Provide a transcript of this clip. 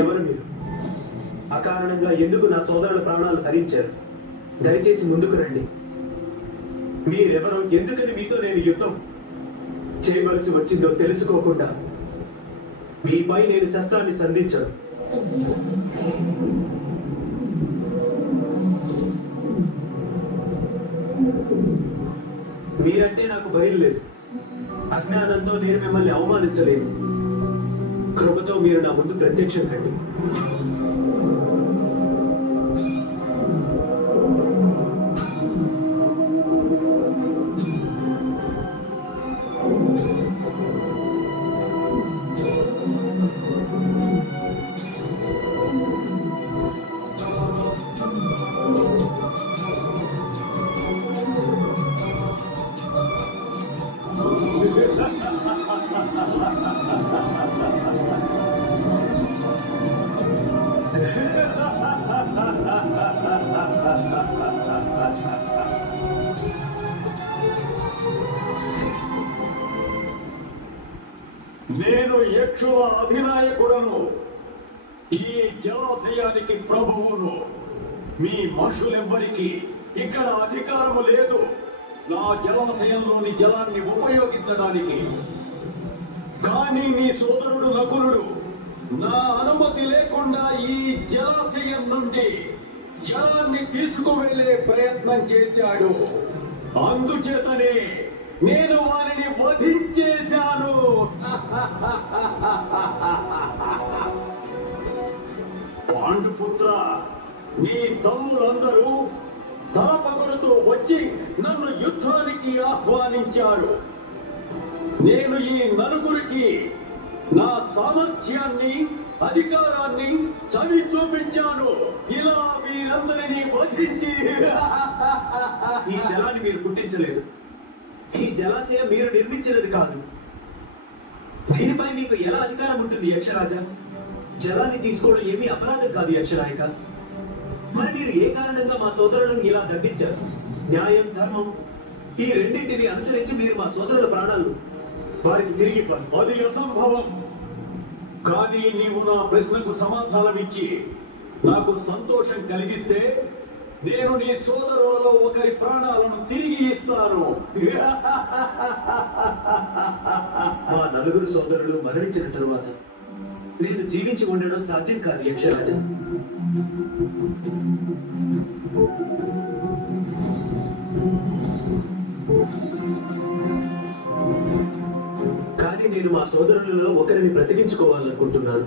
ఎవరు మీరు? అకారణంగా ఎందుకు నా సోదరుల ప్రాణాలు హరించారు? దయచేసి ముందుకు రండి. మీరెవరో, ఎందుకని మీతో నేను యుద్ధం చేయవలసి వచ్చిందో తెలుసుకోకుండా మీపై నేను శస్త్రాన్ని సంధించాను. మీరంటే నాకు భయం లేదు. అజ్ఞానంతో నేను మిమ్మల్ని అవమానించలేను. కృపతో మీరు నా ముందు ప్రత్యక్షం కండి. నేను యక్షుల అధినాయకుడను, ఈ జలాశయానికి ప్రభువును. మీ మనుషులెవ్వరికి ఇక్కడ అధికారము లేదు నా జలాశయంలోని జలాన్ని ఉపయోగించడానికి. కానీ మీ సోదరుడు నకులుడు నా అనుమతి లేకుండా ఈ జలాశయం నుండి జలాన్ని తీసుకువెళ్లే ప్రయత్నం చేశాడు. అందుచేతనే నేను వారిని వధించేశాను. పాండుపుత్ర, నీ తమ్ములందరూ తలపగులుతూ వచ్చి నన్ను యుద్ధానికి ఆహ్వానించారు. నేను ఈ నలుగురికి నా సామర్థ్యాన్ని, అధికారాన్ని చవి చూపించాను. ఇలా మీరందరినీ వధించి ఈ జలాన్ని మీరు పుట్టించలేదు. ఈ జలాశయం మీరు నిర్మించినది కాదు. దీనిపై మీకు ఎలా అధికారం ఉంటుంది యక్షరాజా? జలాన్ని తీసుకోవడం ఏమీ అపరాధం కాదు యక్షనాయక. మరి మీరు ఏ కారణంగా మా సోదరులను ఇలా దండించారు? న్యాయం, ధర్మం ఈ రెండింటిని అనుసరించి మీరు మా సోదరుల ప్రాణాలు వారికి తిరిగి ఇవ్వాలి. అది అసంభవం. కానీ నీవు నా ప్రశ్నకు సమాధానం ఇచ్చి నాకు సంతోషం కలిగిస్తే నేను నీ సోదరులలో ఒకరి ప్రాణాలను తిరిగి ఇస్తాను. మా నలుగురు సోదరులు మరణించిన తరువాత నేను జీవించి ఉండడం సాధ్యం కాదు యక్షరాజా. కానీ నేను మా సోదరులలో ఒకరిని బ్రతికించుకోవాలనుకుంటున్నాను.